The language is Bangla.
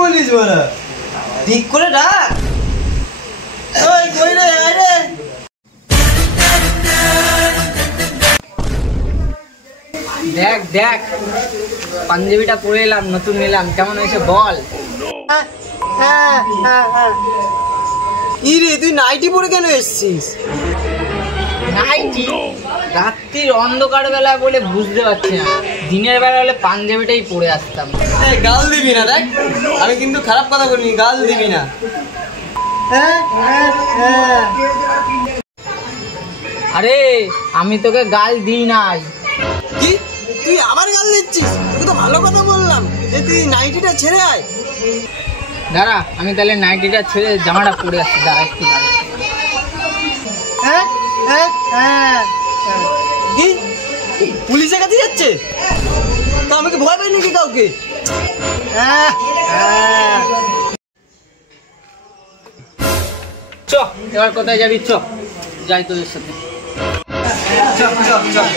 বলিস বলা? ঠিক করে ডাক। ওই কই রে, আয় রে। দেখ দেখ পাঞ্জাবিটা পরে এলাম, নতুন নিলাম, কেমন হয়েছে বল? কি রে, তুই নাইটি পরে কেন এসছিস? নাইটি? রাত্রির অন্ধকার বেলা বলে বুঝতে পারছি না, দিনের বেলা হলে পাঞ্জাবিটাই পরে আসতাম। গাল দিবি না, দেখ আমি কিন্তু খারাপ কথা বলিনি, গাল দিবি না। আরে আমি তোকে গাল দিই নাই। কি, তুই আবার গাল দিচ্ছিস? তোকে তো ভালো কথা বললাম যে তুই নাইটিটা ছেড়ে আয়। দাঁড়া, আমি তাহলে নাইটিটা ছেড়ে জামাটা পরে আসছি, দাঁড়া একটু দাঁড়া। কি, পুলিশের কাছে যাচ্ছে? তো আমাকে ভয় পাই নাকি কাউকে? চ এবার কোথায় যাবি? চ যাই তোদের সাথে। চল চল চল।